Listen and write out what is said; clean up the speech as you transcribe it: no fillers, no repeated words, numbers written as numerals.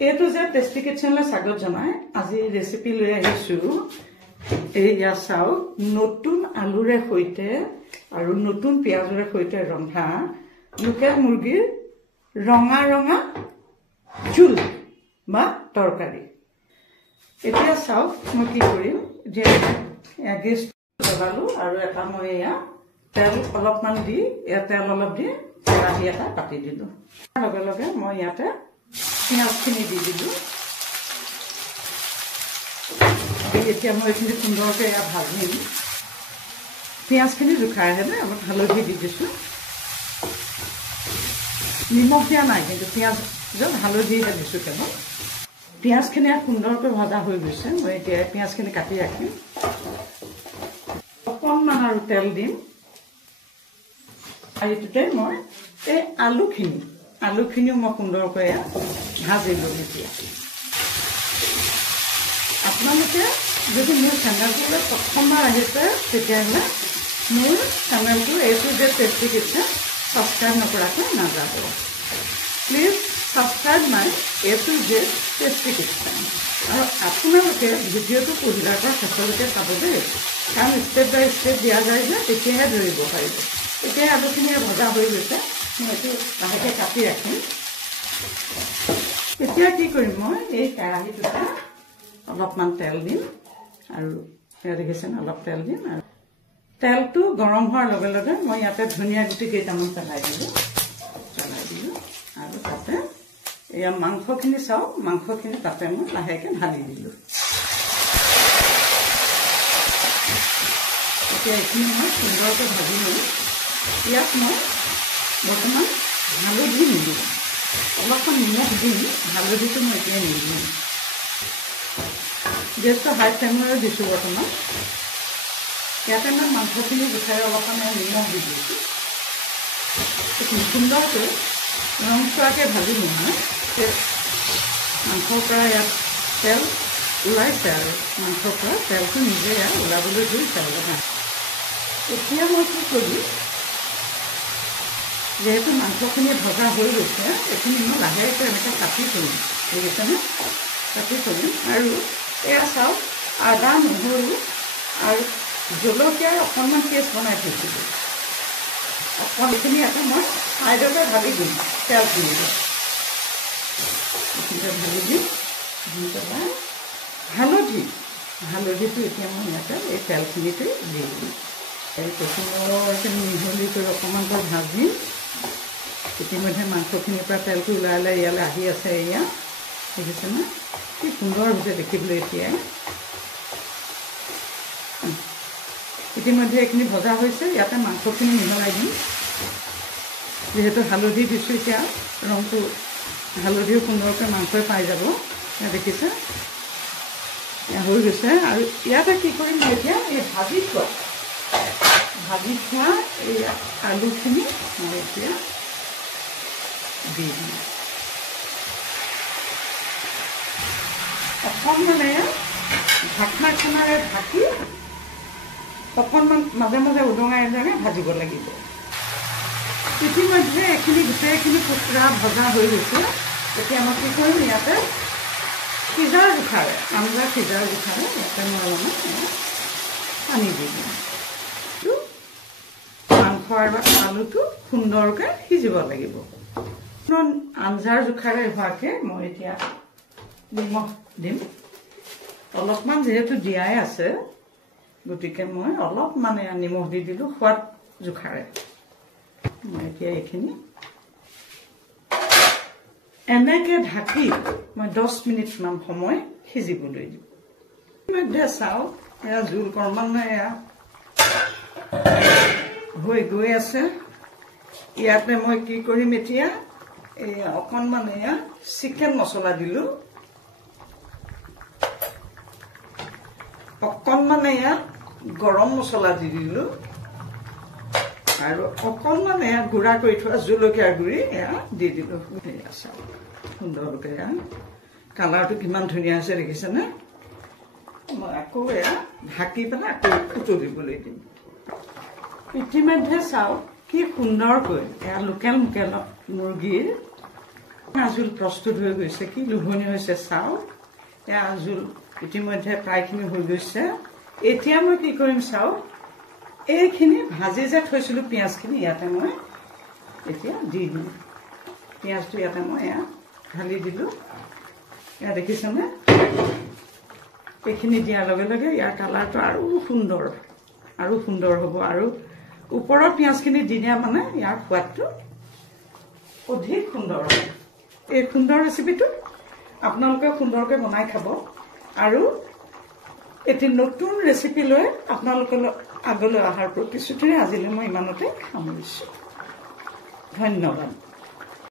এইটো যে টেষ্টি কিটচেনলৈ স্বাগত জনাই আজি ৰেচিপি লৈ আহিছো এয়া চাওক নতুন আলুৰে সৈতে আৰু নতুন পিয়াজৰে সৈতে ৰন্ধা লোকেল মুৰ্গীৰ ৰঙা ৰঙা জোল বা তৰকাৰী এতিয়া চাওক মই কি কৰিম যে গেছ জ্বলালো আৰু এটা মই এয়া তেল অলপমান দি এয়া তেল অলপ দি কেৰাহী এটা পাতি দিলো লগে লগে মই ইয়াতে পিঁয়াজখিনি দি দিলোঁ এতিয়া মই এইখিনি সুন্দৰকৈ এয়া ভাজিম পিঁয়াজখিনি জোখাই আহেনে অলপ হালধি দি দিছোঁ নিমখ দিয়া নাই কিন্তু পিঁয়াজত হালধিহে দিছোঁ কেৱল পিঁয়াজখিনি সুন্দৰকৈ ভজা হৈ গৈছে মই এতিয়া পিঁয়াজখিনি কাটি ৰাখিম অকণমান আৰু তেল দিম আৰু এইটোতে মই এই আলুখিনিও মই সুন্দৰকৈ ভাজিলোঁ এতিয়া আপোনালোকে যদি মোৰ চেনেলটোলৈ প্ৰথমবাৰ আহিছে তেতিয়াহ'লে মোৰ চেনেলটো এইটো যে টেষ্টি কিটচেন ছাবস্ক্ৰাইব নকৰাকৈ নাযাব প্লিজ ছাবস্ক্ৰাইব মাই এইটো যে টেষ্টি কিটচেন আৰু আপোনালোকে ভিডিঅ'টো পঢ়িলাৰ শেষলৈকে চাব দেই কাৰণ ষ্টেপ বাই ষ্টেপ দিয়া যায় যে তেতিয়াহে ধৰিব পাৰিব এতিয়া আলুখিনি ভজা হৈ গৈছে মই এইটো লাহেকৈ কাটি ৰাখিম এতিয়া কি কৰিম মই এই কেৰাহীটোতে অলপমান তেল দিম আৰু দেখিছেনে অলপ তেল দিম আৰু তেলটো গৰম হোৱাৰ লগে লগে মই ইয়াতে ধনিয়া গুটি কেইটামান পেলাই দিলোঁ আৰু তাতে এয়া মাংসখিনি চাওঁ মাংসখিনি তাতে মই লাহেকৈ ঢালি দিলোঁ এতিয়া এইখিনি মই সুন্দৰকৈ ভাজি লওঁ ইয়াত মই বৰ্তমান হালধি নিদিওঁ অলপমান নিমখ দিম হালধিটো মই এতিয়াই নিদিওঁ গেছটো হাই ফ্লেমৰে দিছোঁ বৰ্তমান ইয়াতে মই মাংসখিনি গুচাই অলপমান নিমখ দি দিছোঁ সুন্দৰকৈ ৰং চোৱাকৈ ভাজি নহয় মাংসৰ পৰা ইয়াত তেল ওলাইছে আৰু মাংসৰ পৰা তেলটো নিজে ইয়াত ওলাবলৈ ধৰিছে অলপমান এতিয়া মই কি কৰিম যেহেতু মাংসখিনি ভজা হৈ গৈছে এইখিনি মই লাহেকৈ এনেকৈ কাটি থ'ম দেখিছেনে কাটি থ'ম আৰু এয়া চাওক আদা নহৰু আৰু জলকীয়াৰ অকণমান পেষ্ট বনাই থৈছিলোঁ এইখিনি ইয়াতে মই ছাইডতে ঢালি দিম তেল দি ঢালি দিম হালধিটো এতিয়া মই ইয়াতে এই তেলখিনিতে দি দিম এই সুন্দৰকৈ মিহলি কৰি অকণমানকৈ ভাজিম ইতিমধ্যে মাংসখিনিৰ পৰা তেলটো ওলাই ওলাই ইয়ালৈ আহি আছে এয়া দেখিছেনে কি সুন্দৰ হৈছে দেখিবলৈ এতিয়া ইতিমধ্যে এইখিনি ভজা হৈছে ইয়াতে মাংসখিনি মিহলাই দিম যিহেতু হালধি দিছোঁ এতিয়া ৰংটো হালধিও সুন্দৰকৈ মাংসই পাই যাব দেখিছে হৈ গৈছে আৰু ইয়াতে কি কৰিম এতিয়া এই ভাজি থোৱা এই আলুখিনি মই এতিয়া দি দিম অকণমান ঢাকনাখনেৰে ঢাকি অকণমান মাজে মাজে উদঙাই ভাজিব লাগিব ইতিমধ্যে এইখিনি গোটেইখিনি কুকুৰা ভজা হৈ গৈছে এতিয়া মই কি কৰিম ইয়াতে সিজাৰ জোখাৰে আঞ্জা সিজাৰ জোখাৰে ইয়াতে মই অলপমান পানী দি দিম মাংস আৰু আলুটো সুন্দৰকৈ সিজিব লাগিব আঞ্জাৰ জোখাৰে হোৱাকৈ মই এতিয়া নিমখ দিম অলপমান যিহেতু দিয়াই আছে গতিকে মই অলপমান নিমখ দি দিলোঁ সোৱাদ জোখাৰে মই এতিয়া এইখিনি এনেকৈ ঢাকি মই 10 মিনিটমান সময় সিজিবলৈ দিম ইতিমধ্যে চাওক এয়া জোল ক্ৰমান্বয়ে এয়া হৈ গৈ আছে ইয়াতে মই কি কৰিম এতিয়া এই অকণমান এয়া চিকেন মছলা দিলোঁ অকণমান এয়া গৰম মছলা দি দিলোঁ আৰু অকণমান এয়া গুড়া কৰি থোৱা জলকীয়াৰ গুড়ি এয়া দি দিলোঁ এয়া চাওক সুন্দৰকৈ এয়া কালাৰটো কিমান ধুনীয়া হৈছে দেখিছেনে মই আকৌ এয়া ঢাকি পেলাই আকৌ উতলিবলৈ দিম ইতিমধ্যে চাওক কি সুন্দৰকৈ এয়া লোকেল মুৰ্গীৰ আজোল প্ৰস্তুত হৈ গৈছে, কি লোভনীয় হৈছে চাওক। এয়া আজোল ইতিমধ্যে প্ৰায়খিনি হৈ গৈছে। এতিয়া মই কি কৰিম চাওক, এইখিনি ভাজি যে থৈছিলোঁ পিঁয়াজখিনি ইয়াতে মই এতিয়া দি দিম। পিঁয়াজটো ইয়াতে মই এয়া ঢালি দিলোঁ। এয়া দেখিছেনে? এইখিনি দিয়াৰ লগে লগে ইয়াৰ কালাৰটো আৰু সুন্দৰ হ'ব। আৰু ওপৰৰ পিঁয়াজখিনি দি দিয়া মানে ইয়াৰ সোৱাদটো অধিক সুন্দৰ হ'ব। এই সুন্দৰ ৰেচিপিটো আপোনালোকে সুন্দৰকৈ বনাই খাব। আৰু এটি নতুন ৰেচিপি লৈ আপোনালোকে আগলৈ অহাৰ প্ৰতিশ্ৰুতিৰে আজিলৈ মই ইমানতে সামৰিছোঁ। ধন্যবাদ।